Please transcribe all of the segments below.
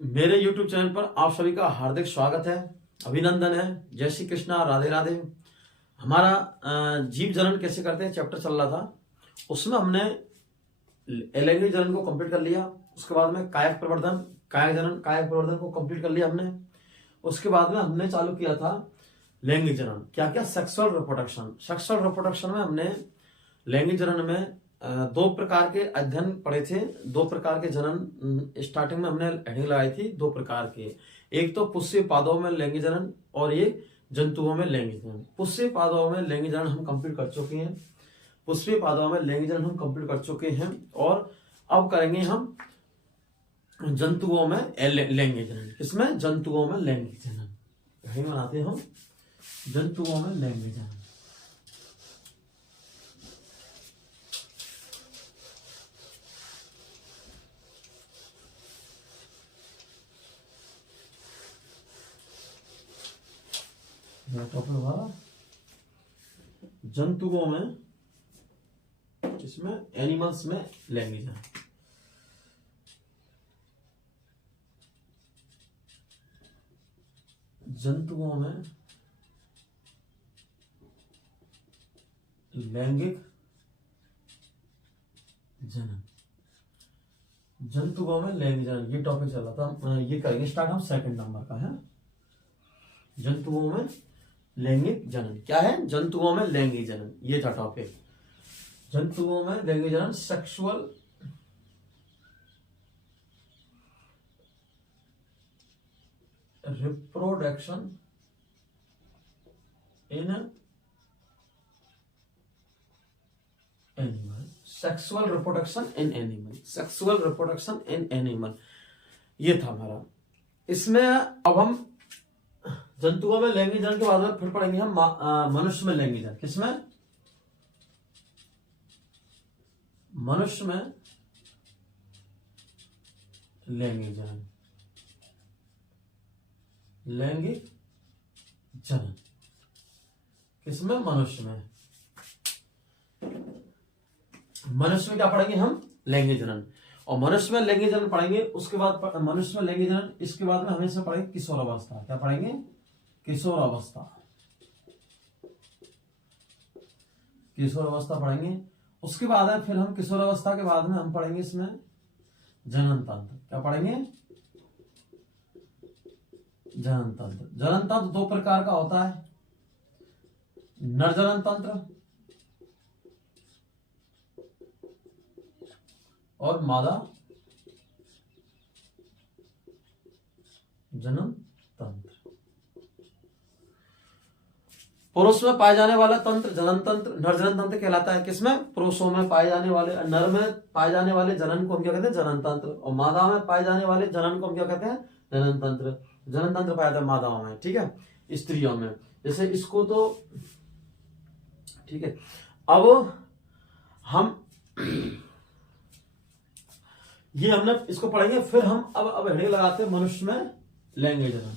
मेरे YouTube channel पर आप सभी का हार्दिक स्वागत है, अभिनंदन है। जय श्री कृष्णा, राधे राधे। हमारा जीव जनन कैसे करते हैं चैप्टर चल रहा था, उसमें हमने लैंगिक जनन को कंप्लीट कर लिया। उसके बाद में कायक प्रवर्धन को कंप्लीट कर लिया हमने। उसके बाद में हमने चालू किया था लैंगिक जनन। क्या क्या? सेक्सुअल रिप्रोडक्शन में हमने लैंगिक जनन में दो प्रकार के अध्ययन पढ़े थे। दो प्रकार के जनन स्टार्टिंग में हमने हेडिंग लगाई थी, दो प्रकार के। एक तो पुष्य पादों में लैंगिक जनन और एक जंतुओं में लैंगिक जनन। पुष्य पादों में लैंगिक जनन हम कंप्लीट कर चुके हैं। पुष्य पादों में लैंगिक जनन हम कंप्लीट कर चुके हैं और अब करेंगे हम जंतुओं में लैंगिक जनन। किसमें? जंतुओं में लैंगिक जनन। हेडिंग बनाते हैं हम जंतुओं में लैंगिक जनन। टॉपिक हमारा जंतुओं में, इसमें एनिमल्स में लैंग्वेज है। जंतुओं में लैंगिक जनन। जंतुओं में लैंगिक जनन ये टॉपिक चल रहा था। ये करेंगे स्टार्ट हम सेकंड नंबर का है। जंतुओं में लैंगिक जनन क्या है? जंतुओं में लैंगिक जनन ये था टॉपिक। जंतुओं में लैंगिक जनन, sexual reproduction in animal. Sexual reproduction in animal, sexual reproduction in animal ये था हमारा। इसमें अब हम जंतुओं में लैंगिक जनन के बाद में फिर पढ़ेंगे हम मनुष्य में लैंगिक जनन। किसमें? मनुष्य में लैंगिक जनन। लैंगिक जनन किसमें? मनुष्य में। मनुष्य में क्या पढ़ेंगे हम? लैंगिक जनन। और मनुष्य में लैंगिक जनन पढ़ेंगे। उसके बाद मनुष्य में लैंगिक जनन, इसके बाद में हमेशा पढ़ेंगे किशोरावस्था। क्या पढ़ेंगे? किशोरावस्था। किशोरावस्था पढ़ेंगे। उसके बाद है फिर हम किशोरावस्था के बाद में हम पढ़ेंगे इसमें जनन तंत्र। क्या पढ़ेंगे? जनन तंत्र। जनन तंत्र दो प्रकार का होता है, नर जनन तंत्र और मादा जनन तंत्र। पुरुष में पाए जाने वाला तंत्र जनन तंत्र, नर जनन तंत्र कहलाता है। किसमें? पुरुषों में पाए जाने वाले, नर में पाए जाने वाले जनन को हम क्या कहते हैं? जनन तंत्र। और मादा में पाए जाने वाले जनन को हम क्या कहते हैं? जनन तंत्र। जनन तंत्र पाया जाता है मादाओं में, ठीक है, स्त्रियों में। जैसे इसको तो ठीक है। अब हम ये हमने इसको पढ़ेंगे। फिर हम अब हेडिंग लगाते हैं मनुष्य में लैंगिक जनन।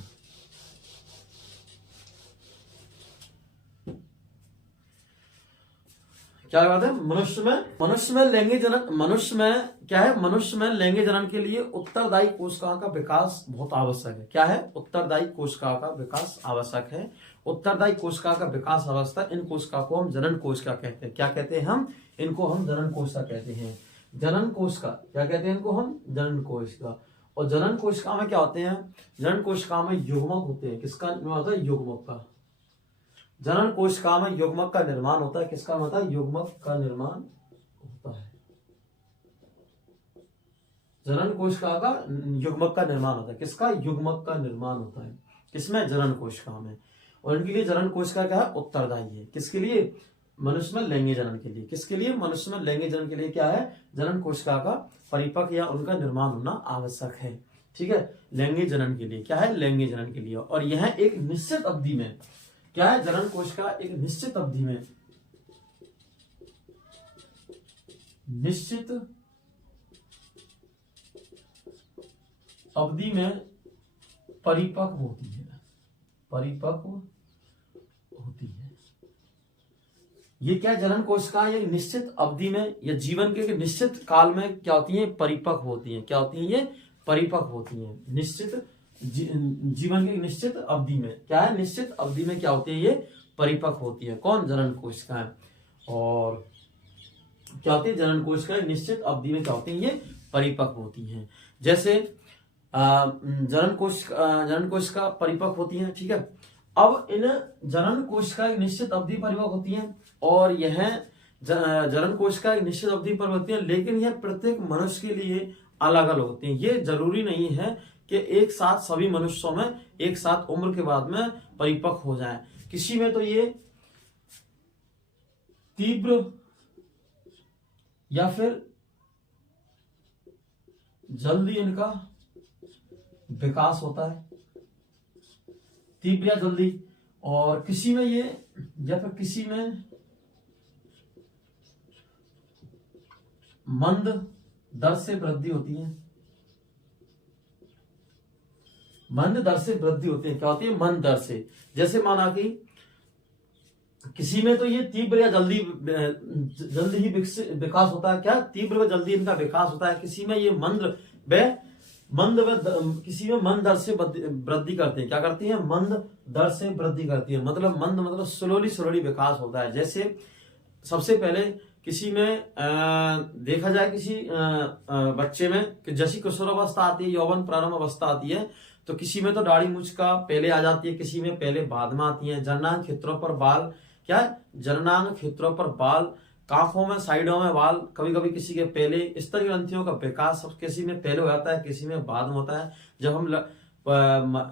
क्या लगाते हैं? मनुष्य में लैंगिक जनन। मनुष्य में क्या है? मनुष्य में लैंगिक जनन के लिए उत्तरदायी कोशिकाओं का विकास बहुत आवश्यक है। क्या है? उत्तरदायी कोशिकाओं का विकास आवश्यक है। उत्तरदायी कोशिका का विकास अवस्था, इन कोशिका को हम जनन कोशिका कहते हैं। क्या कहते हैं हम? इनको हम जनन कोशिका कहते हैं। जनन कोशिका क्या कहते हैं? इनको हम जनन कोशिका। और जनन कोशिका में क्या होते हैं? जनन कोशिका में युग्मक होते हैं। किसका निर्माण होता है? युग्मक का। जनन कोशिका में युग्मक का निर्माण होता है। किसका होता है? युग्मक का निर्माण होता है। जनन कोशिका का युग्मक का निर्माण होता है। किसका? युग्मक का निर्माण होता है। किसमें? जनन कोशिका में। और इनके लिए जनन कोशिका क्या है? उत्तरदायी है। किसके लिए? मनुष्य में लैंगिक जनन के लिए। किसके लिए? मनुष्य में लैंगिक जनन के लिए क्या है? जनन कोशिका का परिपक्व या उनका निर्माण होना आवश्यक है। ठीक है, लैंगिक जनन के लिए क्या है? लैंगिक जनन के लिए। और यह एक निश्चित अवधि में क्या है? जनन कोशिका एक निश्चित अवधि में, निश्चित अवधि में परिपक्व होती है। परिपक्व होती है। ये क्या? जनन कोशिका एक निश्चित अवधि में या जीवन के निश्चित काल में क्या होती है? परिपक्व होती है। क्या होती है? ये परिपक्व होती हैं। निश्चित जीवन की निश्चित अवधि में क्या है, निश्चित अवधि में क्या होती है, ये परिपक्व होती है। कौन, जनन कोशिकाएं। और क्या होती है, जनन कोशिकाएं निश्चित अवधि में क्या होती है, ये परिपक्व होती हैं। जैसे जनन कोशिका परिपक्व होती है, ठीक है। अब इन जनन कोशिका एक निश्चित अवधि परिपक्व होती है और यह जनन कोशिका एक निश्चित अवधि पर होती है, लेकिन यह प्रत्येक मनुष्य के लिए अलग अलग होती है। ये जरूरी नहीं है कि एक साथ सभी मनुष्यों में एक साथ उम्र के बाद में परिपक्व हो जाए। किसी में तो ये तीव्र या फिर जल्दी इनका विकास होता है, तीव्र या जल्दी, और किसी में ये या फिर किसी में मंद दर से वृद्धि होती है। मंद दर से वृद्धि होती है, क्या होती है, मंद दर से। जैसे माना कि किसी में तो ये तीव्र या जल्दी ही विकास होता है, क्या, तीव्र व जल्दी इनका विकास होता है। किसी में ये किसी में मंद दर से वृद्धि करते हैं, क्या करती है, मंद दर से वृद्धि करती है। मतलब मंद मतलब स्लोली विकास होता है। जैसे सबसे पहले किसी में देखा जाए, किसी बच्चे में जैसी किशोरावस्था आती है, यौवन प्रारंभ अवस्था आती है, तो किसी में तो दाढ़ी मूंछ का पहले आ जाती है, किसी में पहले बाद में आती है। जननांग क्षेत्रों पर बाल, क्या है, जननांग क्षेत्रों पर बाल, कांखों में, साइडों में बाल, कभी कभी किसी के पहले, स्तन ग्रंथियों का विकास किसी में पहले हो जाता है, किसी में बाद में होता है। जब हम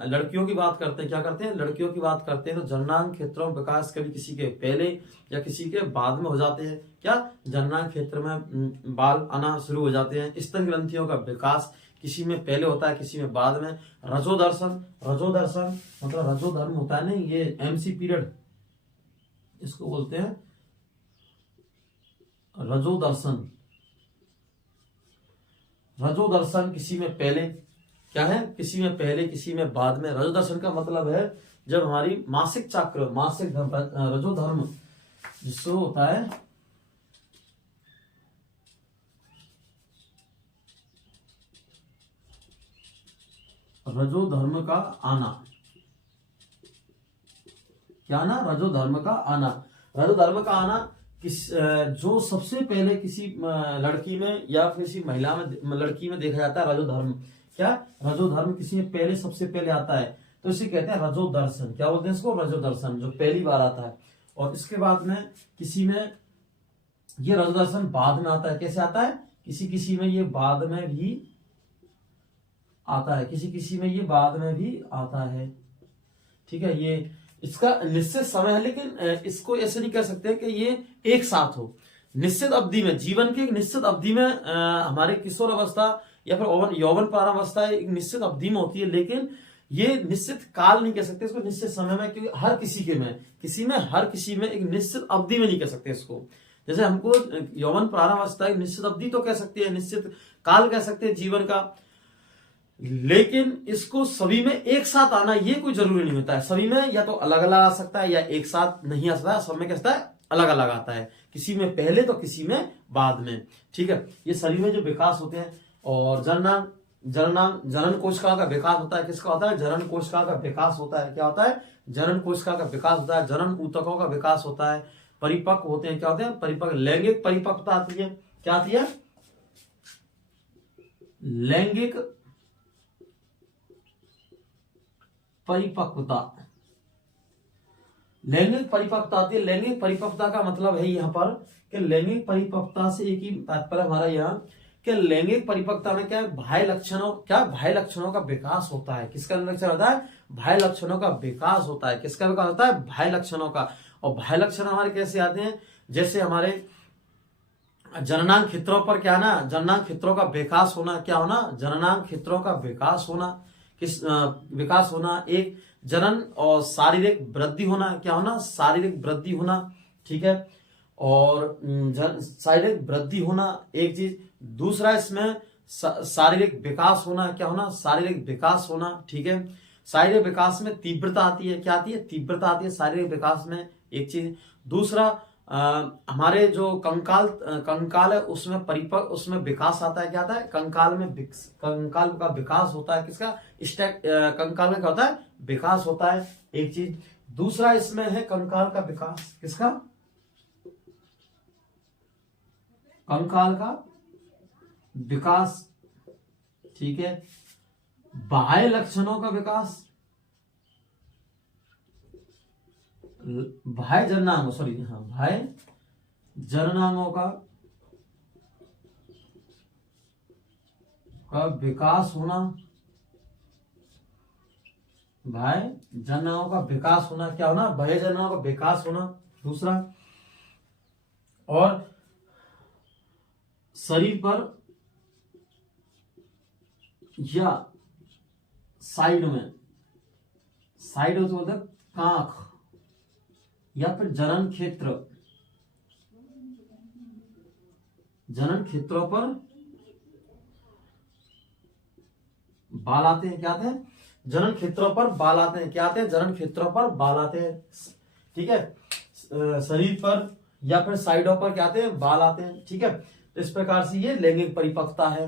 लड़कियों की बात करते हैं, क्या करते हैं, लड़कियों की बात करते हैं, तो जननांग क्षेत्रों में विकास कभी किसी के पहले या किसी के बाद में हो जाते हैं। क्या, जननांग क्षेत्र में बाल आना शुरू हो जाते हैं। स्तन ग्रंथियों का विकास किसी में पहले होता है, किसी में बाद में। रजोदर्शन मतलब रजोधर्म होता है ना, ये एमसी पीरियड इसको बोलते हैं, रजोदर्शन किसी में पहले, क्या है, किसी में पहले किसी में बाद में। रजोदर्शन का मतलब है जब हमारी मासिक चक्र, मासिक रजोधर्म जिससे होता है, रजोधर्म का आना, क्या ना, रजोधर्म का आना। रजोधर्म का आना जो सबसे पहले किसी लड़की में या किसी महिला में, लड़की में देखा जाता है रजोधर्म। क्या, रजोधर्म किसी में पहले, सबसे पहले आता है, तो इसे कहते हैं रजोदर्शन। क्या बोलते हैं इसको, रजोदर्शन, जो पहली बार आता है। और इसके बाद में किसी में ये रजोदर्शन बाद में आता है। कैसे आता है, किसी में ये बाद में भी आता है, किसी में ये बाद में भी आता है, ठीक है। ये इसका निश्चित समय है, लेकिन इसको ऐसे नहीं कह सकते कि ये एक साथ हो। निश्चित अवधि में, जीवन की एक निश्चित अवधि में हमारे किशोर अवस्था या फिर यौवन प्रारंभ अवस्था एक निश्चित अवधि में होती है, लेकिन ये निश्चित काल नहीं कह सकते इसको, निश्चित समय में, क्योंकि हर किसी में एक निश्चित अवधि में नहीं कह सकते इसको। जैसे हमको यौवन प्रारंभ अवस्था एक निश्चित अवधि तो कह सकते हैं, निश्चित काल कह सकते हैं जीवन का, लेकिन इसको सभी में एक साथ आना ये कोई जरूरी नहीं होता है। सभी में या तो अलग अलग आ सकता है या एक साथ नहीं आ सकता है, सब में कैसा है, अलग अलग आता है। किसी में पहले तो किसी में बाद में, ठीक है। ये शरीर में जो विकास होते हैं। और जनन कोशिका का विकास होता है, किसका होता है, जनन कोशिका का विकास होता है। क्या होता है, जनन कोशिका का विकास होता है। जनन ऊतकों का विकास होता है। परिपक्व होते हैं, क्या होते हैं, परिपक्व। लैंगिक परिपक्वता आती है, क्या आती है, लैंगिक परिपक्वता। लैंगिक परिपक्वता आती है। लैंगिक परिपक्वता का मतलब है यहाँ पर कि लैंगिक परिपक्वता से एक ही तात्पर्य हमारा यहाँ कि लैंगिक परिपक्वता में क्या है, बाह्य लक्षणों का विकास होता है। किसका लक्षण होता है, बाह्य लक्षणों का विकास होता है। किसका विकास होता है, बाह्य लक्षणों का। और बाह्य लक्षण हमारे कैसे आते हैं, जैसे हमारे जननांग क्षेत्रों पर क्या ना, जननांग क्षेत्रों का विकास होना, क्या होना, जननांग क्षेत्रों का विकास होना, विकास होना, एक जनन और शारीरिक वृद्धि होना, क्या होना, शारीरिक वृद्धि होना, ठीक है। और शारीरिक वृद्धि होना एक चीज। दूसरा इसमें शारीरिक विकास होना, क्या होना, शारीरिक विकास होना, ठीक है। शारीरिक विकास में तीव्रता आती है, क्या आती है, तीव्रता आती है शारीरिक विकास में, एक चीज। दूसरा हमारे जो कंकाल है उसमें परिपक्व, उसमें विकास आता है। क्या आता है? कंकाल का विकास होता है। किसका? कंकाल में क्या होता है? विकास होता है, एक चीज। दूसरा इसमें है कंकाल का विकास। किसका? कंकाल का विकास, ठीक है। बाह्य लक्षणों का विकास, बाह्य जननांगों, सॉरी हाँ, बाह्य जननांगों का विकास होना, बाह्य जननांगों का विकास होना। क्या होना? बाह्य जननांगों का विकास होना। दूसरा, और शरीर पर या साइड में, साइड हो तो मतलब कांख या फिर जनन क्षेत्रों पर बाल आते हैं। क्या आते हैं? जनन क्षेत्रों पर बाल आते हैं। क्या आते हैं? जनन क्षेत्रों पर बाल आते हैं, ठीक है। शरीर पर या फिर साइडों पर क्या आते हैं? बाल आते हैं, ठीक है। तो इस प्रकार से ये लैंगिक परिपक्वता है।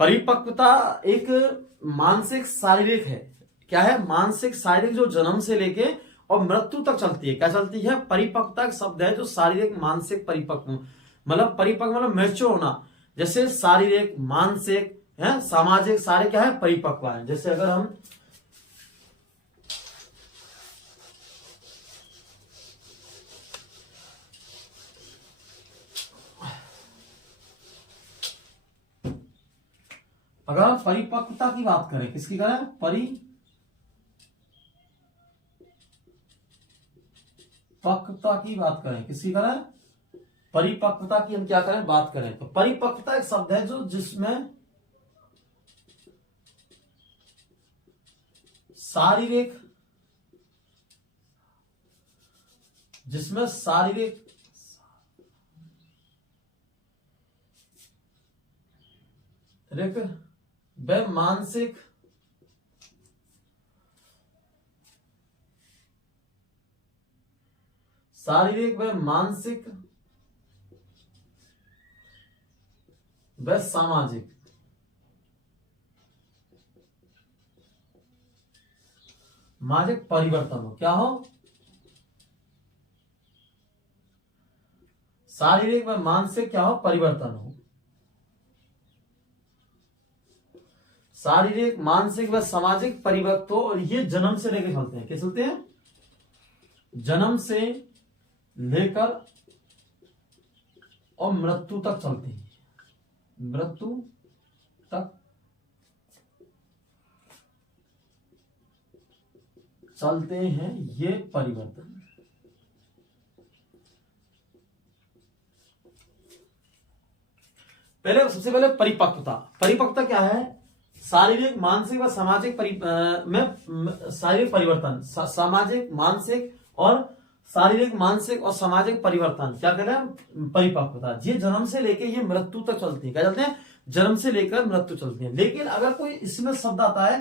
परिपक्वता एक मानसिक शारीरिक है। क्या है? मानसिक शारीरिक, जो जन्म से लेके और मृत्यु तक चलती है। क्या चलती है? परिपक्वता एक शब्द है जो शारीरिक मानसिक परिपक्व, मतलब परिपक्व मतलब मैच्योर होना। जैसे शारीरिक, मानसिक है, सामाजिक, सारे क्या है? परिपक्व है। जैसे अगर हम परिपक्वता की बात करें, किसकी करें? परिपक्वता की बात करें, किसकी करें? परिपक्वता की हम क्या करें? बात करें तो परिपक्वता एक शब्द है जो जिसमें शारीरिक, व मानसिक व सामाजिक परिवर्तन हो। क्या हो? शारीरिक व मानसिक क्या हो? परिवर्तन हो। शारीरिक, मानसिक व सामाजिक परिवर्तन हो, और ये जन्म से लेकर चलते हैं। क्या चलते हैं? जन्म से लेकर और मृत्यु तक चलते हैं। मृत्यु तक चलते हैं ये परिवर्तन। सबसे पहले परिपक्वता क्या है? शारीरिक, मानसिक व सामाजिक शारीरिक परिवर्तन, सामाजिक, मानसिक और शारीरिक, मानसिक और सामाजिक परिवर्तन क्या कहते हैं? परिपक्वता। ये जन्म से लेकर ये मृत्यु तक चलती है। क्या चलते हैं? जन्म से लेकर मृत्यु चलती है। लेकिन अगर कोई इसमें शब्द आता है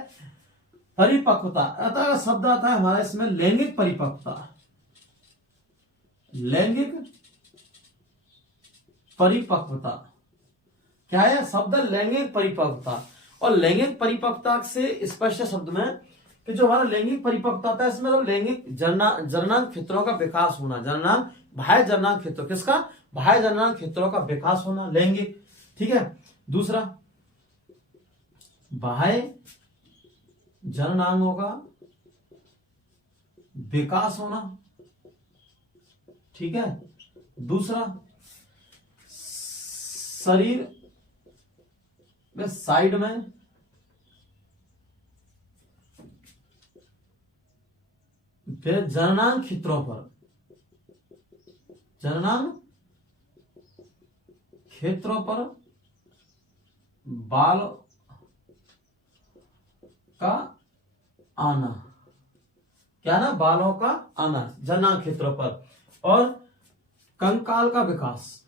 परिपक्वता, अतः शब्द आता है हमारा इसमें लैंगिक परिपक्वता। लैंगिक परिपक्वता क्या है? शब्द लैंगिक परिपक्वता। और लैंगिक परिपक्वता से स्पष्ट शब्द में कि जो हमारा लैंगिक परिपक्वता है इसमें तो लैंगिक जननांग क्षेत्रों का विकास होना, बाह्य जननांग क्षेत्रों, किसका? बाह्य जननांग क्षेत्रों का विकास होना, लैंगिक, ठीक है। दूसरा, बाह्य जननांगों का विकास होना, ठीक है। दूसरा, शरीर में साइड में फिर जननांग क्षेत्रों पर, जननांग क्षेत्रों पर बाल का आना। क्या ना? बालों का आना जननांग क्षेत्रों पर। और कंकाल का विकास,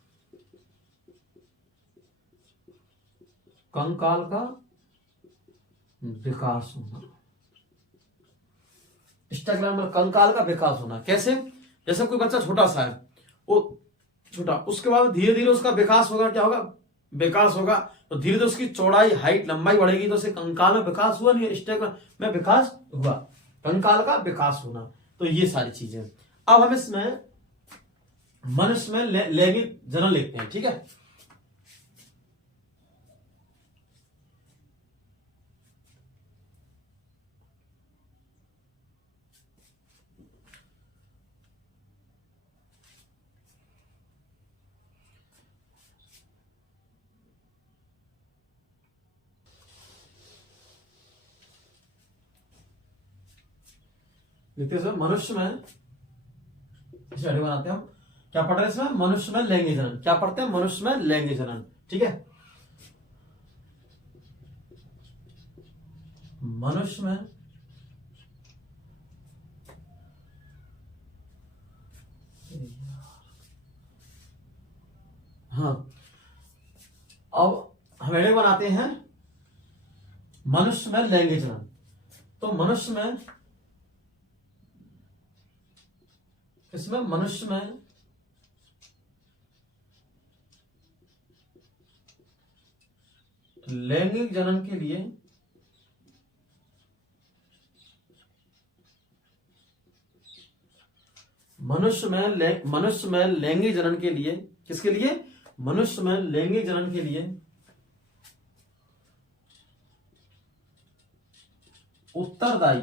कंकाल का विकास होना, इंस्टाग्राम में कंकाल का विकास होना। कैसे? जैसे कोई बच्चा छोटा सा है, वो छोटा, उसके बाद धीरे धीरे उसका विकास होगा, क्या होगा, विकास होगा, तो धीरे धीरे उसकी चौड़ाई, हाइट, लंबाई बढ़ेगी, तो उसे कंकाल में विकास हुआ, नहीं स्टेक में विकास हुआ, कंकाल का विकास होना। तो ये सारी चीजें। अब हम इसमें मनुष्य में लैंगिक जनन लिखते हैं, ठीक है। लिखते हैं मनुष्य में, स्टडी बनाते हैं हम, क्या पढ़ रहे हैं इसमें, मनुष्य में लैंगिक जनन। क्या पढ़ते हैं, मनुष्य में लैंगिक जनन, ठीक है। मनुष्य में हाँ, अब हम हेडिंग बनाते हैं मनुष्य में लैंगिक जनन। तो मनुष्य में, इसमें मनुष्य में लैंगिक जनन के लिए मनुष्य में लैंगिक जनन के लिए, किसके लिए, मनुष्य में लैंगिक जनन के लिए उत्तरदायी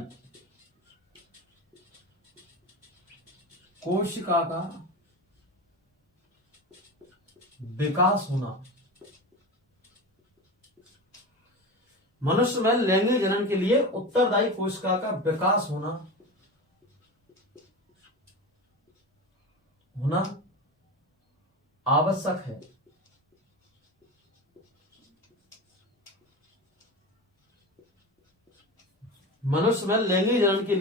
कोशिका का विकास होना। मनुष्य में लैंगिक जनन के लिए उत्तरदायी कोशिका का विकास होना आवश्यक है। मनुष्य में लैंगिक जनन के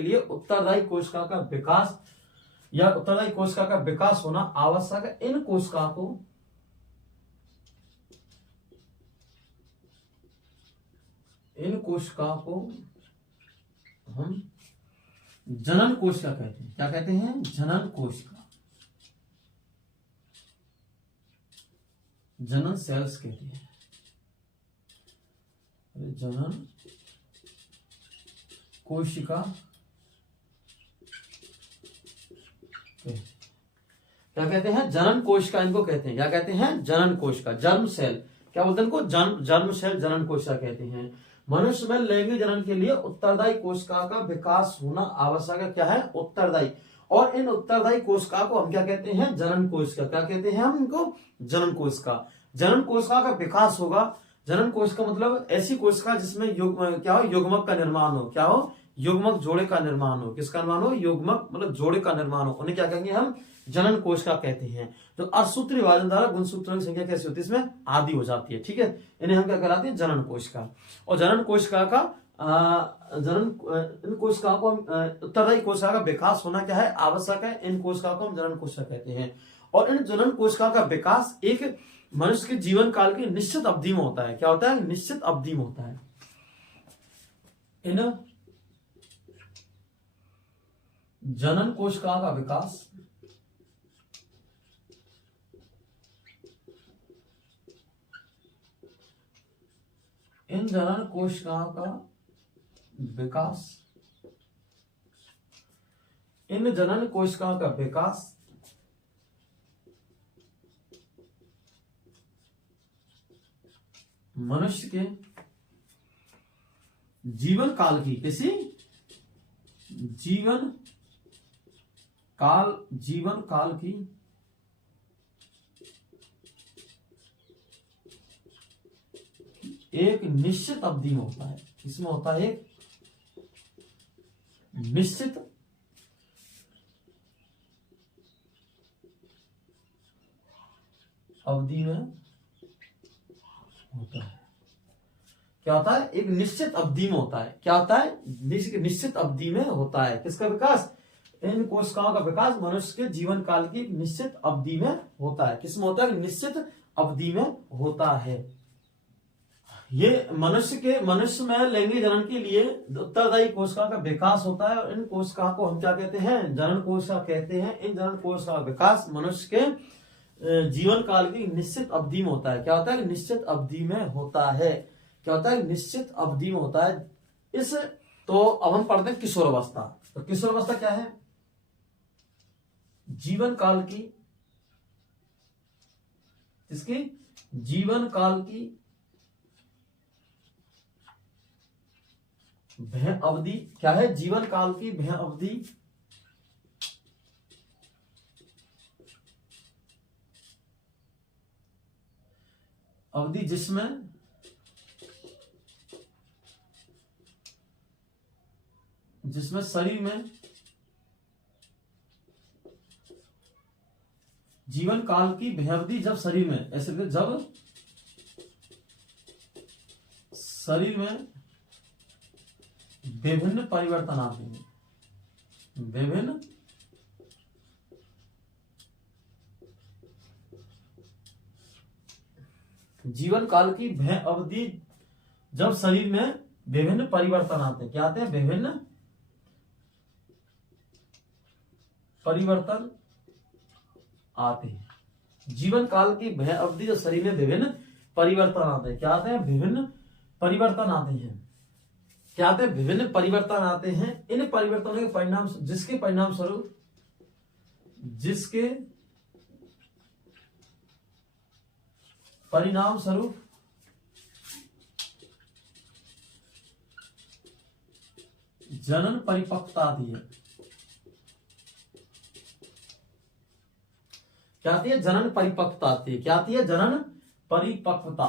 लिए उत्तरदायी कोशिका का विकास या उत्तरदायी कोशिका का विकास होना आवश्यक है। इन कोशिका को हम जनन कोशिका कहते हैं। क्या कहते हैं, जनन कोशिका, जनन सेल्स कहते हैं। जनन कोशिका क्या कहते हैं, जनन कोशिका इनको कहते हैं। क्या कहते हैं, जनन कोशिका, जर्म सेल। क्या बोलते हैं इनको, जर्म सेल, जनन कोशिका कहते हैं। मनुष्य में लैंगिक जनन के लिए उत्तरदायी कोशिका का विकास होना आवश्यक है। क्या है, उत्तरदायी। और इन उत्तरदायी कोशिका को हम क्या कहते हैं, जनन कोशिका। क्या कहते हैं हम इनको, जनन कोशिका। जनन कोशिका का विकास होगा। जनन कोशिका मतलब ऐसी कोशिका जिसमें क्या हो, युग्मक का निर्माण हो। क्या हो, युग्मक जोड़े का निर्माण हो। किसका निर्माण हो, युग्मक मतलब जोड़े का निर्माण हो। उन्हें क्या कहेंगे हम, जनन कोशिका कहते हैं। तो अर्धसूत्र विभाजन द्वारा गुणसूत्रों की संख्या कैसी होती है, इसमें आधी हो जाती है, ठीक है। इन्हें हम क्या कहलाते हैं, जनन कोशिका। और जनन कोशिका का इन कोशिकाओं को उत्तरदायी कोशिका का विकास होना क्या है, आवश्यक है। इन कोशिकाओं को हम जनन कोशिका कहते हैं। और इन जनन कोशिका का विकास एक मनुष्य के जीवन काल की निश्चित अवधि में होता है। क्या होता है, निश्चित अवधि में होता है। इन जनन कोशिका का विकास इन जनन कोशिकाओं का विकास मनुष्य के जीवन काल की, किसी जीवन काल की एक निश्चित अवधि में होता है। इसमें होता है एक निश्चित अवधि में होता है। क्या होता है, एक निश्चित अवधि में होता है। क्या होता है, निश्चित अवधि में होता है। किसका विकास, इन कोशिकाओं का विकास मनुष्य के जीवन काल की निश्चित अवधि में होता है। किसमें होता है, निश्चित अवधि में होता है। ये मनुष्य में लैंगिक जनन के लिए उत्तरदायी कोशिका का विकास होता है, और इन कोशिका को हम क्या कहते हैं? जनन कोशिका कहते हैं। इन जनन कोशिका का विकास मनुष्य के जीवन काल की निश्चित अवधि में होता है। क्या होता है? निश्चित अवधि में होता है। क्या होता है? निश्चित अवधि में होता है। इस तो अब हम पढ़ते हैं किशोरावस्था। तो किशोरावस्था क्या है? जीवन काल की, इसकी जीवन काल की भय अवधि क्या है? जीवन काल की भय अवधि जिसमें शरीर में जीवन काल की भय अवधि जब शरीर में ऐसे जब शरीर में विभिन्न परिवर्तन आते हैं, विभिन्न जीवन काल की भय अवधि जब शरीर में विभिन्न परिवर्तन आते हैं। क्या आते हैं? विभिन्न परिवर्तन आते हैं। जीवन काल की भय अवधि जब शरीर में विभिन्न परिवर्तन आते हैं। क्या आते हैं? विभिन्न परिवर्तन आते हैं। क्या आते हैं? विभिन्न परिवर्तन आते हैं। इन परिवर्तनों के परिणाम जिसके परिणाम स्वरूप जनन परिपक्वता आती है। क्या आती है? जनन परिपक्वता आती है। क्या आती है? जनन परिपक्वता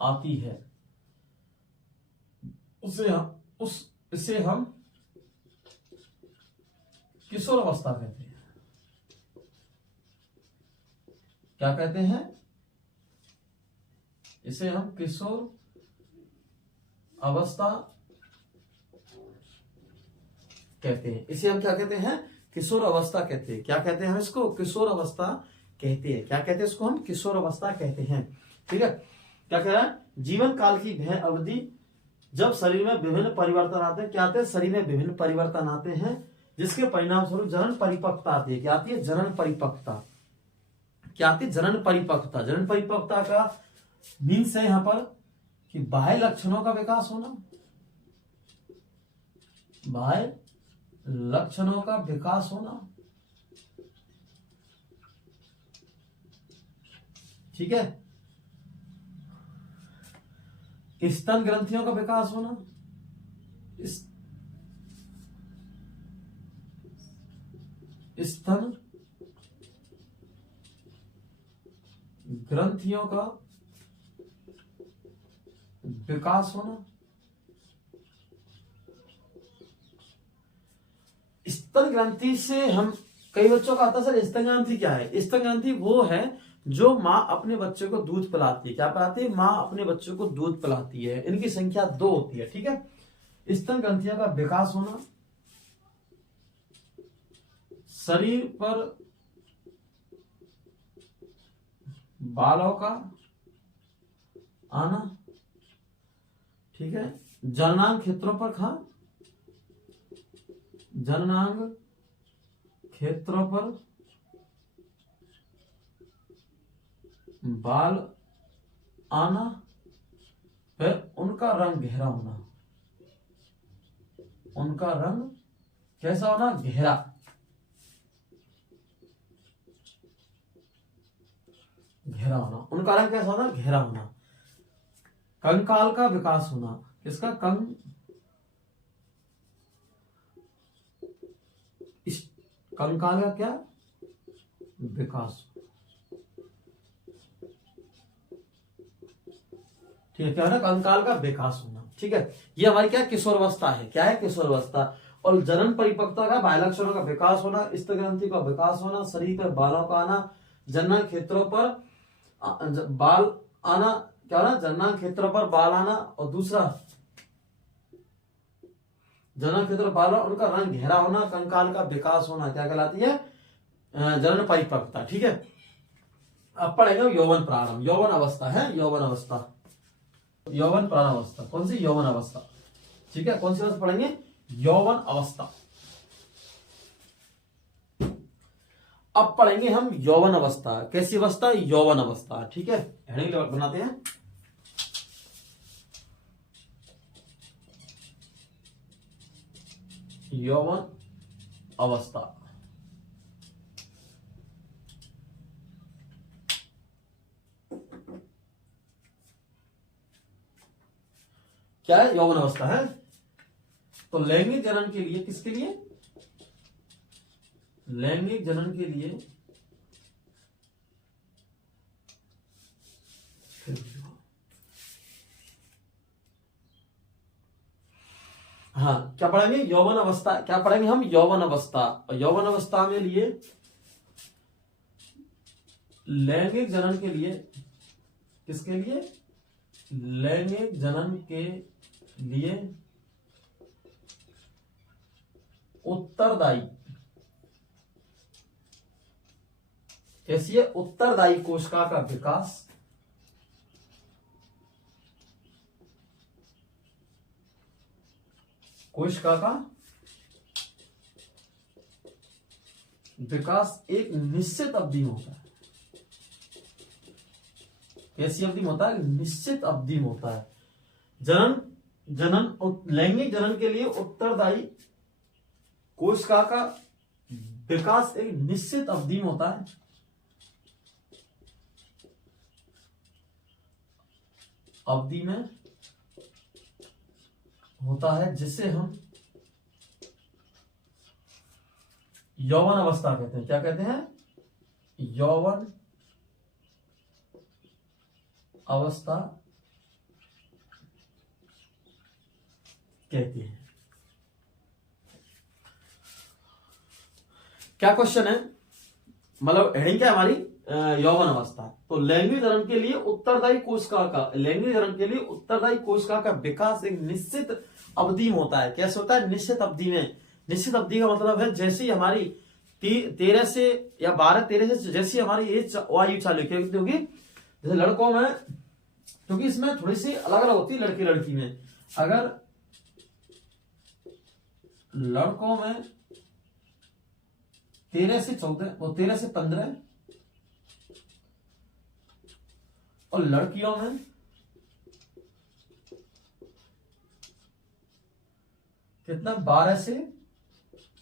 आती है। इसे हम किशोर अवस्था कहते हैं। क्या कहते हैं? इसे हम किशोर अवस्था कहते हैं। इसे हम क्या कहते हैं? किशोर अवस्था कहते हैं। क्या कहते हैं हम इसको? किशोर अवस्था कहते हैं। क्या कहते हैं इसको? हम किशोर अवस्था कहते हैं। ठीक है। क्या कह रहा है? जीवन काल की भय अवधि जब शरीर में विभिन्न परिवर्तन आते हैं। क्या आते हैं? शरीर में विभिन्न परिवर्तन आते हैं, जिसके परिणाम स्वरूप जनन परिपक्वता आती है। क्या आती है? जनन परिपक्वता। क्या आती है? जनन परिपक्वता। जनन परिपक्वता का मीन्स है यहां पर कि बाह्य लक्षणों का विकास होना, बाह्य लक्षणों का विकास होना। ठीक है। स्तन ग्रंथियों का विकास होना, स्तन ग्रंथियों का विकास होना। स्तन ग्रंथि से हम कई बच्चों का आता है सर स्तन ग्रंथि क्या है? स्तन ग्रंथि वो है जो माँ अपने बच्चे को दूध पिलाती है। क्या पिलाती है? माँ अपने बच्चे को दूध पिलाती है। इनकी संख्या 2 होती है। ठीक है। स्तन ग्रंथियों का विकास होना, शरीर पर बालों का आना। ठीक है। जननांग क्षेत्रों पर जननांग क्षेत्रों पर बाल आना, फिर उनका रंग गहरा होना। उनका रंग कैसा होना? गहरा। गहरा होना। उनका रंग कैसा होना? गहरा होना। कंकाल का विकास होना। किसका? कंकाल का क्या? विकास। ठीक है। क्या है ना? कंकाल का विकास होना। ठीक है। ये हमारी क्या? किशोरावस्था है। क्या है? किशोरावस्था। और जनन परिपक्वता का बाह्य लक्षणों का विकास होना, स्तन ग्रंथि का विकास होना, शरीर पर बालों का आना, जनन क्षेत्रों पर बाल आना। क्या होना? जनन क्षेत्रों पर बाल आना। और दूसरा जनन क्षेत्र बाल, उनका रंग गहरा होना, कंकाल का विकास होना। क्या कहलाती है? जनन परिपक्वता। ठीक है। अब पढ़ेंगे यौवन प्रारंभ, यौवन अवस्था है, यौवन अवस्था, यौवन प्रारंभ अवस्था। कौन सी? यौवन अवस्था। ठीक है, कौन सी अवस्था पढ़ेंगे? यौवन अवस्था। अब पढ़ेंगे हम यौवन अवस्था। कैसी अवस्था? यौवन अवस्था। ठीक है, हेडिंग बनाते हैं। यौवन अवस्था। क्या है? यौवन अवस्था है। तो लैंगिक जनन के लिए, किसके लिए? लैंगिक जनन के लिए हाँ, क्या पढ़ेंगे? यौवन अवस्था। क्या पढ़ेंगे हम? यौवन अवस्था। और यौवन अवस्था में लिए लैंगिक जनन के लिए, किसके लिए? लैंगिक जनन के लिए उत्तरदायी, कैसी है? उत्तरदायी कोशिका का विकास, कोशिका का विकास एक निश्चित अवधि में होता है। कैसी अवधि में होता है? निश्चित अवधि में होता है। लैंगिक जनन के लिए उत्तरदायी कोशिका का विकास एक निश्चित अवधि में होता है। अवधि में होता है, जिसे हम यौवन अवस्था कहते हैं। क्या कहते हैं? यौवन अवस्था कहते हैं। क्या क्वेश्चन है? मतलब हेडिंग क्या है हमारी? यौवन अवस्था। तो लैंगिक जनन के लिए उत्तरदायी कोशिका का, लैंगिक जनन के लिए उत्तरदायी कोशिका का विकास एक निश्चित अवधि में होता है। कैसे होता है? निश्चित अवधि में। निश्चित अवधि का मतलब है जैसे ही हमारी 13 से या 12-13 से जैसी हमारी एज आयु चालू होगी, जैसे लड़कों में, क्योंकि इसमें थोड़ी सी अलग अलग होती है लड़की लड़की में। अगर लड़कों में 13 से 14 और 13 से 15, और लड़कियों में कितना? 12 से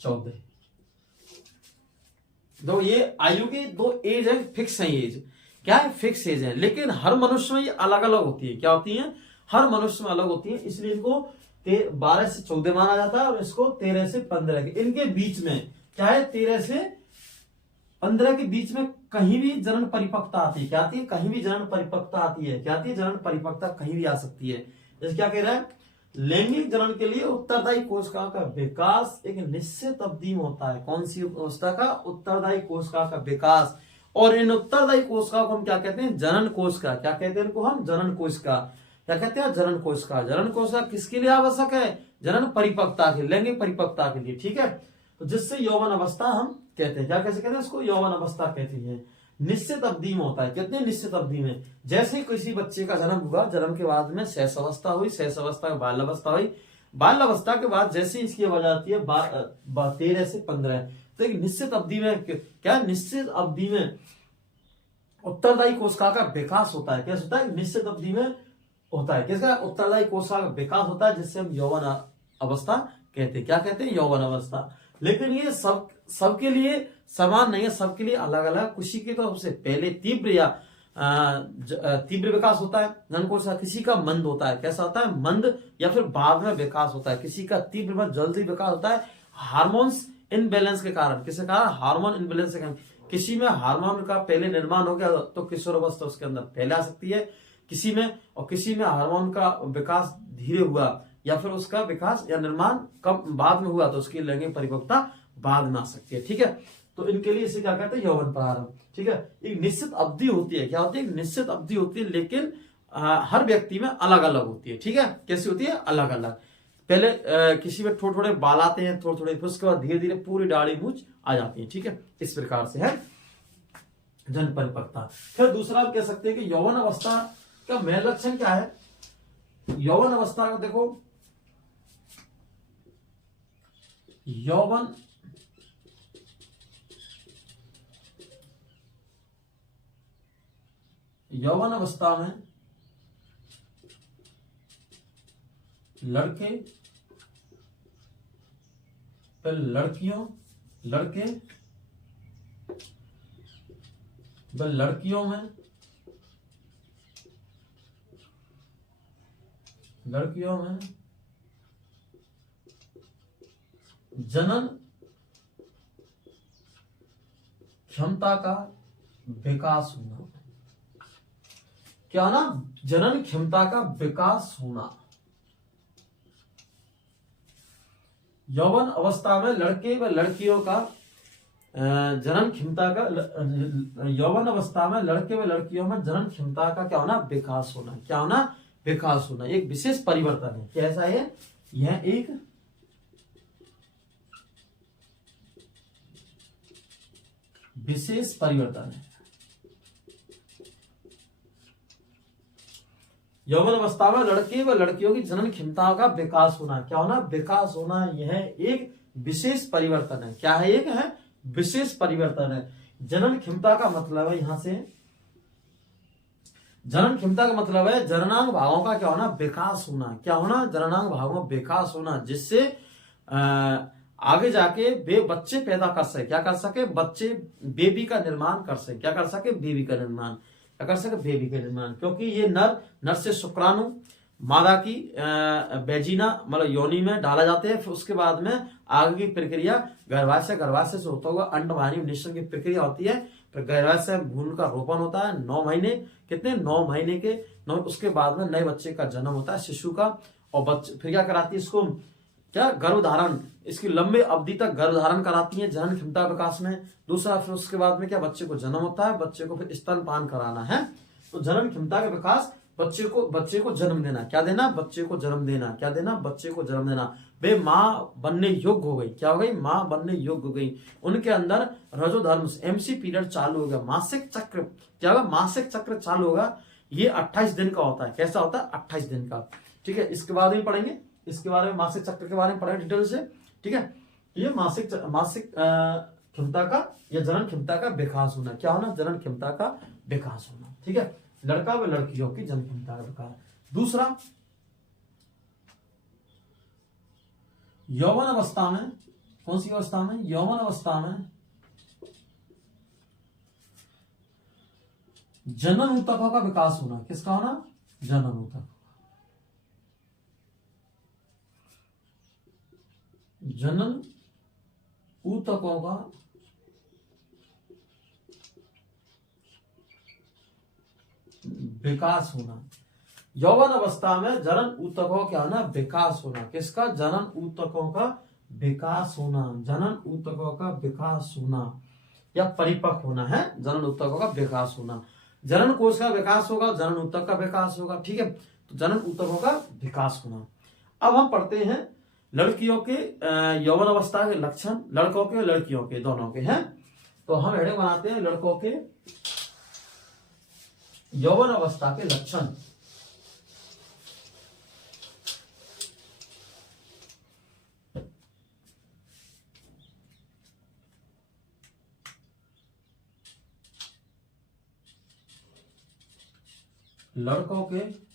14। दो ये आयु के दो एज है, फिक्स है एज। क्या है? फिक्स एज है। लेकिन हर मनुष्य में ये अलग अलग होती है। क्या होती है? हर मनुष्य में अलग होती है। इसलिए इनको 12 से 14 माना जाता है, और इसको 13 से 15 के, इनके बीच में क्या है? 13 से 15 के बीच में कहीं भी जनन परिपक्वता आती है। क्या आती है? कहीं भी जनन परिपक्वता आती है। क्या आती है? जनन परिपक्वता कहीं भी आ सकती है। जैसे क्या कह रहा है? लैंगिक जनन के लिए उत्तरदायी कोशिका का विकास एक निश्चित अवधि में होता है। कौन सी अवस्था का? उत्तरदायी कोशिका का विकास। और इन उत्तरदायी कोशिका को हम क्या कहते हैं? जनन कोशिका। क्या कहते हैं इनको हम? जनन कोशिका। क्या कहते हैं? जनन कोशिका। जनन कोशिका किसके लिए आवश्यक है? जनन परिपक्वता के, लैंगिक परिपक्वता के लिए। ठीक है, तो जिससे यौवन अवस्था हम कहते हैं। क्या कैसे कहते हैं इसको? यौवन अवस्था कहते हैं। निश्चित अवधि में होता है। कितने? निश्चित अवधि में। जैसे किसी बच्चे का जन्म हुआ, जन्म के बाद में शैशव अवस्था हुई, शैशव अवस्था में बाल अवस्था हुई, बाल अवस्था के बाद जैसे इसकी आवाज आती है 13 से 15, तो एक निश्चित अवधि में, क्या निश्चित अवधि में उत्तरदायी कोशिका का विकास होता है। कैसे होता है? निश्चित अवधि में होता है। किसका? उत्तरदायी कोशिका का विकास होता है, जिससे हम यौवन अवस्था कहते हैं। क्या कहते हैं? यौवन अवस्था। लेकिन ये सबके लिए समान नहीं है, सबके लिए अलग अलग। किसी के तो सबसे पहले तीव्र या तीव्र विकास होता है जनन कोशिका, किसी का मंद होता है। कैसा होता है? मंद, या फिर बाद में विकास होता है। किसी का तीव्र में जल्दी विकास होता है हार्मोन्स इनबैलेंस के कारण। किसके कारण? हार्मोन इनबैलेंस के कारण। किसी में हार्मोन का पहले निर्माण हो गया तो किशोर अवस्था उसके अंदर पहले आ सकती है किसी में, और किसी में हार्मोन का विकास धीरे हुआ, या फिर उसका विकास या निर्माण कब बाद में हुआ, तो उसकी लैंगिक परिपक्वता बाद में आ सकती है। ठीक है, तो इनके लिए इसे क्या कहते हैं? यौवन प्रारंभ। ठीक है, एक निश्चित अवधि होती है। क्या होती है? एक निश्चित अवधि होती है, लेकिन हर व्यक्ति में अलग अलग होती है। ठीक है, कैसी होती है? अलग अलग। पहले किसी में थोड़े थोड़े बाल आते हैं, थोड़े थोड़े, फिर उसके बाद धीरे धीरे पूरी दाढ़ी मूछ आ जाती है। ठीक है, इस प्रकार से है। जन परिपक्वता। फिर दूसरा आप कह सकते हैं कि यौवन अवस्था का मेन लक्षण क्या है। यौवन अवस्था का देखो, यौवन अवस्था में लड़के फिर लड़कियों, लड़के फिर लड़कियों में जनन क्षमता का विकास होना। क्या ना, जनन क्षमता का विकास होना। यौवन अवस्था में लड़के व लड़कियों का जनन क्षमता का, यौवन अवस्था में लड़के व लड़कियों में जनन क्षमता का क्या होना, विकास होना। क्या होना, विकास होना। एक विशेष परिवर्तन है। कैसा है यह, एक विशेष परिवर्तन है। यौवन अवस्था में लड़के व लड़कियों की जनन क्षमता का विकास होना। क्या होना, विकास होना। यह एक विशेष परिवर्तन है। क्या है, एक है विशेष परिवर्तन है। जनन क्षमता का मतलब है, यहां से जनन क्षमता का मतलब है जननांग भागों का क्या होना, विकास होना। क्या होना, जननांग भागों विकास होना, जिससे आगे जाके वे बच्चे पैदा कर सके। क्या कर सके, बच्चे, बेबी का निर्माण कर सके। क्या कर सके, बेबी का निर्माण। क्या कर सके, बेबी का निर्माण। क्योंकि ये नर से शुक्राणु मादा की बेजीना मतलब योनि में डाला जाते हैं। फिर उसके बाद में आगे की प्रक्रिया गर्भाशय से होता हुआ अंडवाहिनी निषेचन की प्रक्रिया होती है। फिर गर्भाशय भ्रूण का रोपण होता है 9 महीने, कितने 9 महीने के 9, उसके बाद में नए बच्चे का जन्म होता है, शिशु का। और बच्चे फिर क्या कराती है इसको, क्या, गर्भधारण। इसकी लंबे अवधि तक गर्भधारण कराती है जनन क्षमता विकास में। दूसरा, फिर उसके बाद में क्या, बच्चे को जन्म होता है, बच्चे को फिर स्तनपान कराना है। तो जनन क्षमता का विकास, बच्चे को जन्म देना। क्या देना, बच्चे को जन्म देना। क्या देना, बच्चे को जन्म देना। वे माँ बनने योग्य हो गई। क्या हो गई, माँ बनने योग्य हो गई। उनके अंदर रजोधर्म एमसी पीरियड चालू हो गया। मासिक चक्र क्या होगा, मासिक चक्र चालू होगा। ये 28 दिन का होता है। कैसा होता है, 28 दिन का। ठीक है, इसके बाद में पढ़ेंगे, इसके बारे में मासिक चक्र के बारे में पढ़ेंगे डिटेल से। ठीक है, ये मासिक क्षमता का या जनन क्षमता का विकास होना। क्या होना, जनन क्षमता का विकास होना। ठीक है, लड़का व लड़कियों की जनन क्षमता का विकास। दूसरा, यौवन अवस्था में, कौन सी अवस्था में, यौवन अवस्था में जनन ऊतकों का विकास होना। किसका होना, जनन ऊतक, जनन ऊतकों का विकास होना। यौवन अवस्था में जनन ऊतकों क्या होना, विकास होना। किसका, जनन ऊतकों का विकास होना। जनन ऊतकों का विकास होना या परिपक्व होना है, जनन ऊतकों का विकास होना। जनन कोष का विकास होगा, जनन ऊतक का विकास होगा। ठीक है, तो जनन ऊतकों का विकास होना। अब हम पढ़ते हैं लड़कियों के यौवन अवस्था के लक्षण, लड़कों के लड़कियों के दोनों के हैं। तो हम हेडिंग बनाते हैं लड़कों के यौवन अवस्था के लक्षण। लड़कों के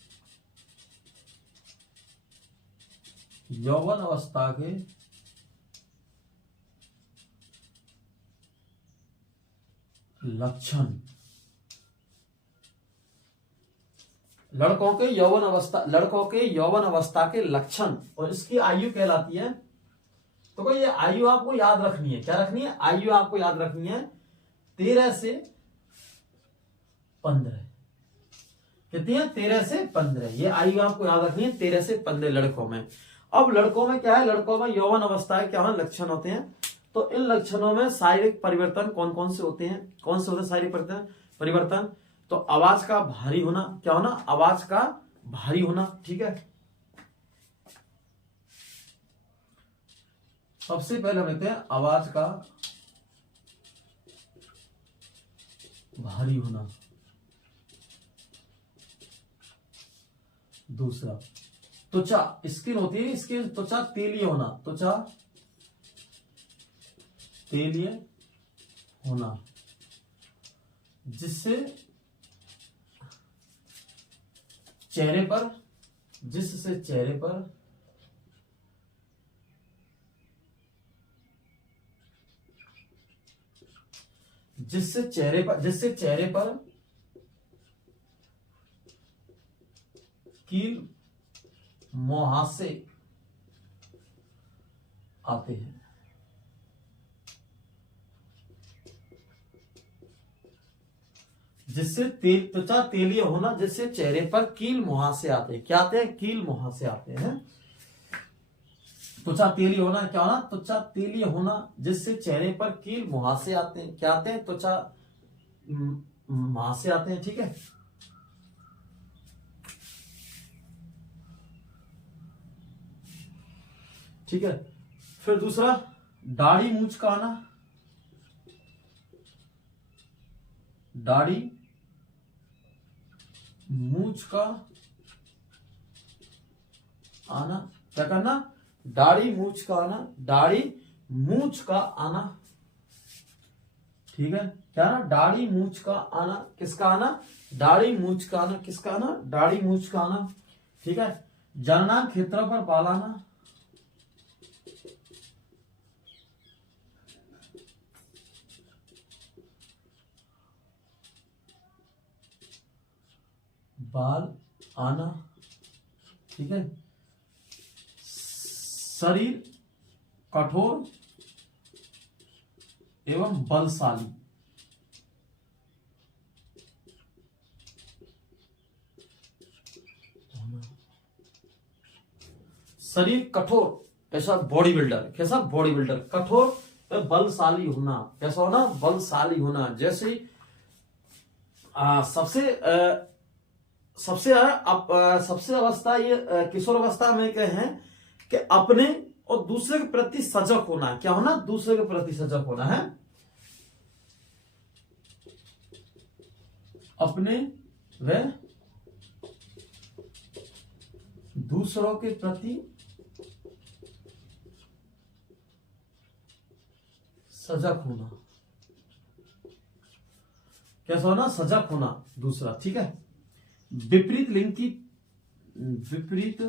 यौवन अवस्था के लक्षण। लड़कों के यौवन अवस्था के लक्षण और इसकी आयु कहलाती है। तो कोई ये आयु आपको याद रखनी है। क्या रखनी है, आयु आपको याद रखनी है 13 से 15। कितनी है, 13 से 15। ये आयु आपको याद रखनी है 13 से 15 लड़कों में। अब लड़कों में क्या है, लड़कों में यौवन अवस्था के क्या होना, लक्षण होते हैं। तो इन लक्षणों में शारीरिक परिवर्तन कौन कौन से होते हैं, कौन से होते हैं शारीरिक परिवर्तन। तो आवाज का भारी होना। क्या होना, आवाज का भारी होना। ठीक है, सबसे पहले हम लेते हैं आवाज का भारी होना। दूसरा त्वचा, स्किन होती है स्किन, त्वचा तेलीय होना, त्वचा तेलीय होना, जिससे चेहरे पर, जिससे चेहरे पर जिससे चेहरे पर कील मुहासे आते हैं। जिससे त्वचा तेलीय होना, जिससे चेहरे पर कील मुहासे आते हैं। क्या आते हैं? कील मुहासे आते हैं। त्वचा तेलीय होना, क्या होना? त्वचा तेलीय होना, जिससे चेहरे पर कील मुहासे आते हैं। क्या आते हैं? त्वचा मुहासे आते हैं। ठीक है, ठीक है। फिर दूसरा, दाढ़ी मूंछ का आना, दाढ़ी मूंछ का आना। क्या करना? दाढ़ी मूंछ का आना, दाढ़ी मूंछ का आना। ठीक है, क्या ना? दाढ़ी मूंछ का आना। किसका आना? दाढ़ी मूंछ का आना। किसका आना? दाढ़ी मूंछ का आना। ठीक है, जननांग क्षेत्र पर बाल आना, बाल आना। ठीक है, शरीर कठोर एवं बलशाली, शरीर कठोर, ऐसा बॉडी बिल्डर, कैसा? बॉडी बिल्डर, कठोर बलशाली होना। कैसा होना? बलशाली होना। जैसे सबसे अवस्था, ये किशोर अवस्था में क्या है कि अपने और दूसरे के प्रति सजग होना। क्या होना? दूसरे के प्रति सजग होना है। अपने व दूसरों के प्रति सजग होना। कैसा होना? सजग होना। दूसरा, ठीक है। विपरीत लिंग की, विपरीत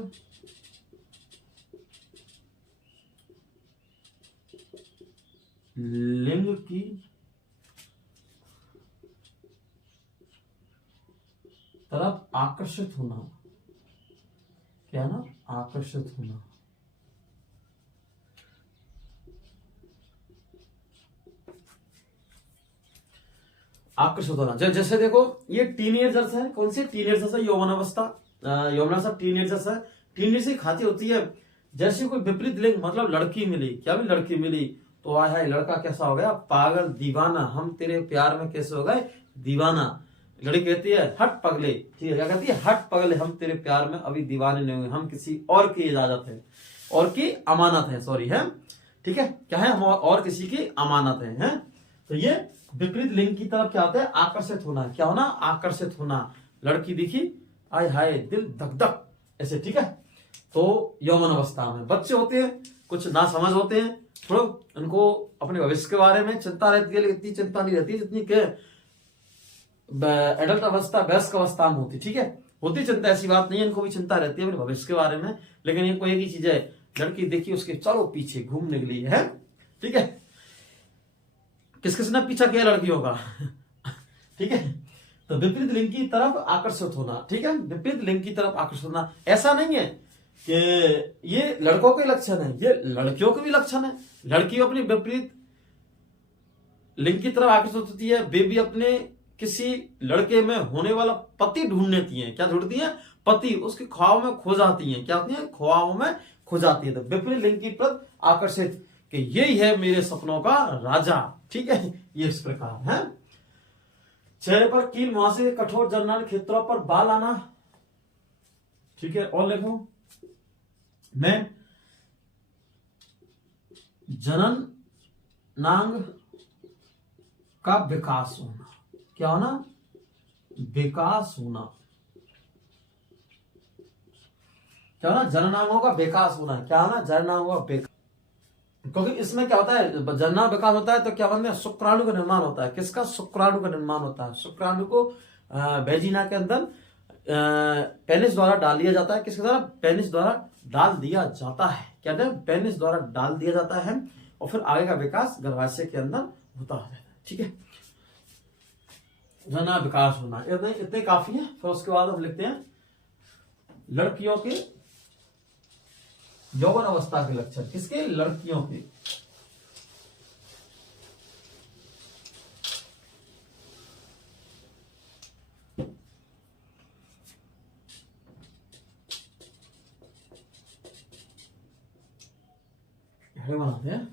लिंग की तरफ आकर्षित होना। क्या ना? आकर्षित होना। आकर्षित होना। जैसे देखो, ये टीनेजर्स है। कौन सी? टीनेजर्स है, यौवन अवस्था, यौवनावस्था, टीनेजर्स है। टीनेजर्स की खाती होती है, जैसे कोई विपरीत लिंग, मतलब लड़की मिली, क्या भी लड़की मिली तो आया है, लड़का कैसा हो गया? पागल, दीवाना, हम तेरे प्यार में कैसे हो गए? दीवाना। लड़की कहती है हट पगले, ठीक है, क्या कहती है? हट पगले, हम तेरे प्यार में अभी दीवाने नहीं हुए, हम किसी और की इजाजत है, और की अमानत है, सॉरी है। ठीक है, क्या है? हम और किसी की अमानत है। तो ये विपरीत लिंग की तरफ क्या होता है? आकर्षित होना। क्या होना? आकर्षित होना। लड़की दिखी, आय हाय, दिल धक धक, ऐसे। ठीक है, तो यौवन अवस्था में बच्चे होते हैं, कुछ ना समझ होते हैं, थोड़ा उनको अपने भविष्य के बारे में चिंता रहती है, लेकिन इतनी चिंता नहीं रहती जितनी के एडल्ट अवस्था, वयस्क अवस्था में होती। ठीक है, होती चिंता, ऐसी बात नहीं है, इनको भी चिंता रहती है अपने भविष्य के बारे में, लेकिन ये कोई एक ही चीज है, लड़की देखी, उसके चलो पीछे घूमने के लिए है। ठीक है, किस किसने पीछा किया? लड़कियों का। ठीक है, तो विपरीत लिंग की तरफ आकर्षित होना। ठीक है, विपरीत लिंग की तरफ आकर्षित होना। ऐसा नहीं है कि ये लड़कों के लक्षण है, ये लड़कियों के भी लक्षण है। लड़की अपनी विपरीत लिंग की तरफ आकर्षित होती है, वे भी अपने किसी लड़के में होने वाला पति ढूंढ लेती हैं। क्या ढूंढती हैं? पति। उसके ख्वाबों में खो जाती हैं। क्या होती हैं? ख्वाबों में खो जाती है। तो विपरीत लिंग की तरफ आकर्षित, कि यही है मेरे सपनों का राजा। ठीक है, ये इस प्रकार है। चेहरे पर कील मुहासे, कठोर जननांग क्षेत्रों पर बाल आना। ठीक है, और लिखो, मैं जननांग का विकास होना। क्या होना, विकास होना। क्या होना, जननांगों का विकास होना। क्या होना, जननांगों का विकास। क्योंकि इसमें क्या होता है, जनना विकास होता है तो क्या बनते हैं, शुक्राणु का निर्माण होता है। किसका, शुक्राणु का निर्माण होता है। शुक्राणु को वेजिना के अंदर पेनिस द्वारा डाल दिया जाता है। किसके द्वारा, पेनिस द्वारा डाल दिया जाता है। क्या है, पेनिस द्वारा डाल दिया जाता है और फिर आगे का विकास गर्भाशय के अंदर होता है। ठीक है, जनना विकास होना, इतने काफी है। फिर उसके बाद हम लिखते हैं लड़कियों के यौवन अवस्था के लक्षण। किसके, लड़कियों के। बनाते हैं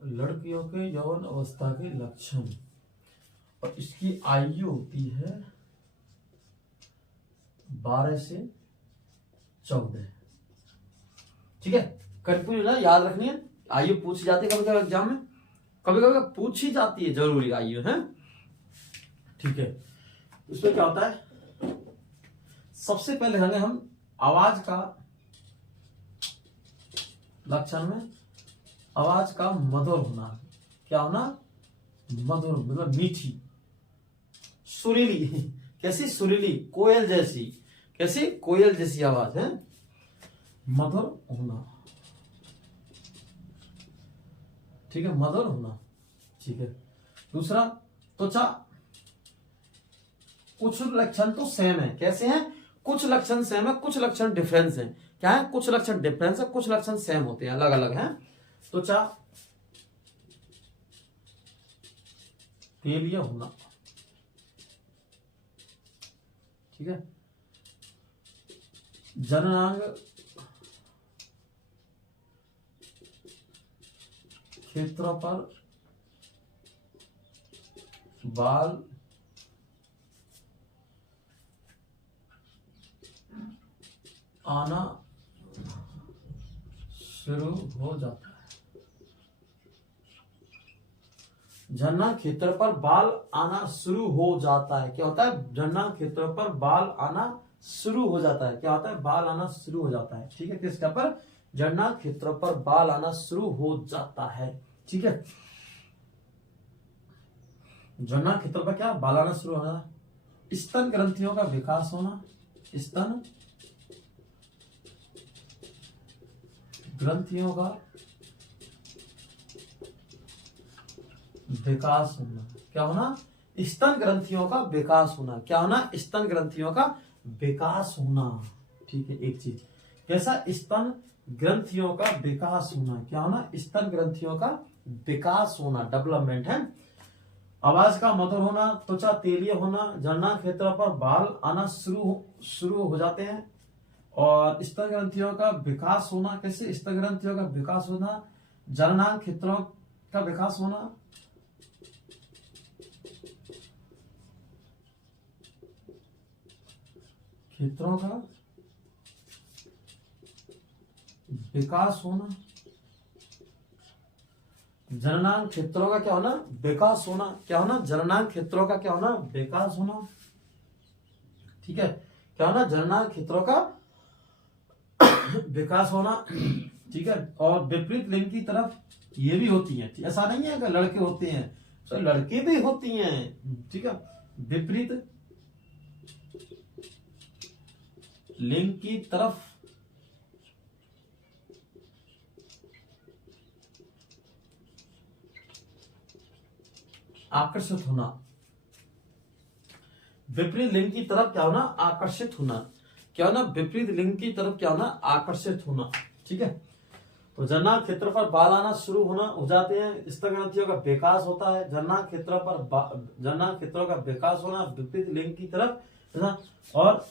लड़कियों के यौवन अवस्था के लक्षण। और इसकी आयु होती है 12 से 14। ठीक है, कंफ्यूज ना, याद रखनी है। आयु पूछी जाती है कभी कभी एग्जाम में, कभी कभी पूछी जाती है जरूरी आयु है। ठीक है, इसमें क्या होता है, सबसे पहले हमें हम आवाज का लक्षण में आवाज का मधुर होना। क्या होना, मधुर मतलब मीठी, सुरीली। कैसी, सुरीली, कोयल जैसी। कैसी, कोयल जैसी आवाज है, मधुर होना। ठीक है, मधुर होना। ठीक है, दूसरा, त्वचा, कुछ लक्षण तो सेम है। कैसे हैं, कुछ लक्षण सेम है, कुछ लक्षण डिफरेंस है। क्या है, कुछ लक्षण डिफरेंस है, कुछ लक्षण सेम होते हैं, अलग अलग हैं। त्वचा तेलीय होना। ठीक है, जननांग क्षेत्र पर बाल आना शुरू हो जाता है। जनना क्षेत्र पर बाल आना शुरू हो जाता है। क्या होता है, जनना क्षेत्र पर बाल आना शुरू हो जाता है। क्या होता है, बाल आना शुरू हो जाता है। ठीक है, किसका पर, जनना क्षेत्र पर बाल आना शुरू हो जाता है। ठीक है, जनना क्षेत्र पर क्या, बाल आना शुरू होना। स्तन ग्रंथियों का विकास होना। स्तन ग्रंथियों का विकास होना। क्या होना, स्तन ग्रंथियों का विकास होना। क्या होना, स्तन ग्रंथियों का विकास होना। ठीक है, एक चीज, कैसा, स्तन ग्रंथियों का विकास होना। क्या होना, स्तन ग्रंथियों का विकास होना, डेवलपमेंट है। आवाज का मधुर होना, त्वचा तेलीय होना, जनना क्षेत्र पर बाल आना शुरू हो जाते हैं। और स्तन ग्रंथियों का विकास होना। कैसे, स्तन ग्रंथियों का विकास होना, जननांग क्षेत्रों का विकास होना। क्षेत्रों का विकास होना, जननांग क्षेत्रों का क्या होना, विकास होना। क्या होना, जननांग क्षेत्रों का क्या होना, विकास होना। ठीक है, क्या होना, जननांग क्षेत्रों का विकास होना। ठीक है, और विपरीत लिंग की तरफ ये भी होती है। ऐसा नहीं है कि लड़के होते हैं, तो लड़के भी होती हैं। ठीक है, विपरीत लिंग की तरफ आकर्षित होना। विपरीत लिंग की तरफ क्या होना, आकर्षित होना। क्या होना, विपरीत लिंग की तरफ क्या होना, आकर्षित होना। ठीक है, तो जननांग क्षेत्र पर बाल आना शुरू हो जाते हैं। स्तन ग्रंथियों का विकास होता है। जननांग क्षेत्र पर जननांग क्षेत्रों का विकास होना, विपरीत लिंग की तरफ। और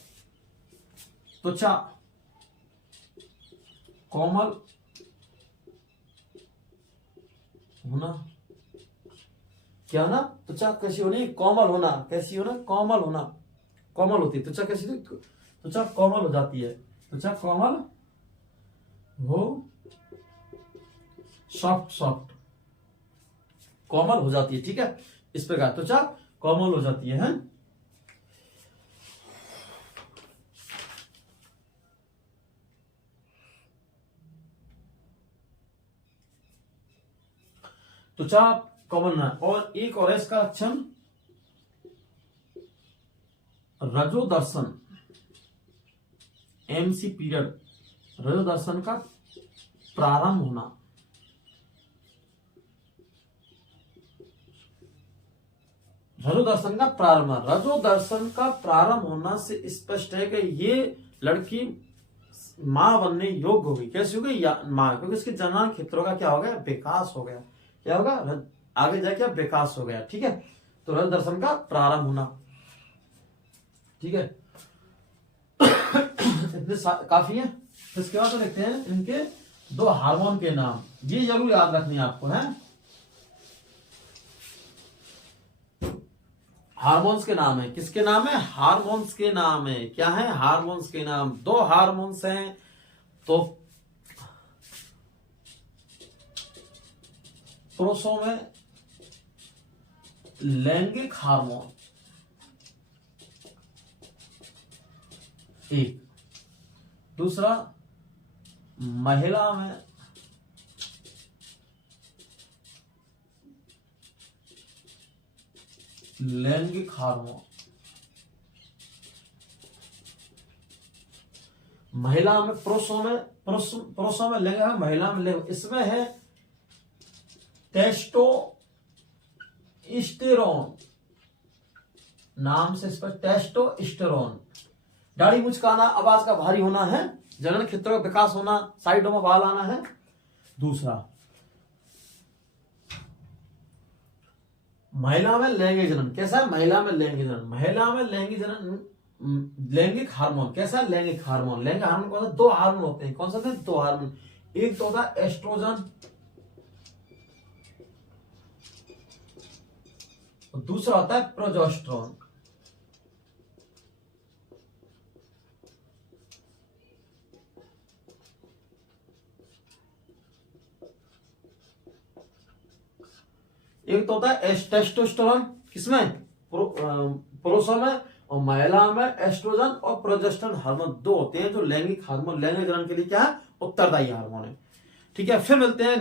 त्वचा कोमल होना, क्या ना, त्वचा कैसी होनी, कोमल होना, कैसी होना, कोमल होना, कोमल होती है त्वचा, कैसी, त्वचा कोमल हो जाती है, त्वचा कोमल हो, सॉफ्ट सॉफ्ट कोमल हो जाती है, ठीक है, इस प्रकार त्वचा कोमल हो जाती है। त्वचा कोमल ना, और एक और है इसका लक्षण, रजोदर्शन, एमसी पीरियड, रजोदर्शन का प्रारंभ होना, रजोदर्शन का प्रारंभ, रजोदर्शन का प्रारंभ होना से स्पष्ट है कि ये लड़की मां बनने योग्य होगी। कैसे हो गई मां, क्योंकि इसके जनन क्षेत्रों का क्या हो गया, विकास हो गया, क्या होगा, आगे जाके विकास हो गया, ठीक है। तो रजोदर्शन का प्रारंभ होना, ठीक है। इतने काफी है। इसके बाद तो देखते हैं इनके दो हार्मोन के नाम, ये जरूर याद रखनी है आपको, है हार्मोन्स के नाम है, किसके नाम है, हार्मोन्स के नाम है, क्या है, हार्मोन्स के नाम। दो हार्मोन्स हैं, तो पुरुषों में लैंगिक हार्मोन एक, दूसरा महिला में लैंगिक हार्मोन, महिला में, पुरुषों में, पुरुषों में लैंगिक है, महिला में लैंगिक, इसमें है टेस्टोस्टेरोन, नाम से इसका टेस्टोस्टेरोन। दाढ़ी मुचकाना, आवाज का भारी होना है, जनन क्षेत्रों का विकास होना, साइडों में बाल आना है। दूसरा महिला में लैंगिक जनन, कैसा है, महिला में लैंगिक जनन, महिला में लैंगिक जनन, लैंगिक हार्मोन कैसा है, लैंगिक हार्मोन, लैंगिक हार्मोन कौन सा, दो हार्मोन होते हैं, कौन सा थे, दो हार्मोन, एक तो होता है एस्ट्रोजन और दूसरा होता है प्रोजेस्टेरोन। एक तो होता है टेस्टोस्टेरोन, किसमें, पुरुषों में, और महिला में एस्ट्रोजन और प्रोजेस्टेरोन हार्मोन दो होते हैं जो लैंगिक हार्मोन, लैंगिक जनन के लिए क्या है, उत्तरदायी हार्मोन है, ठीक है। फिर मिलते हैं।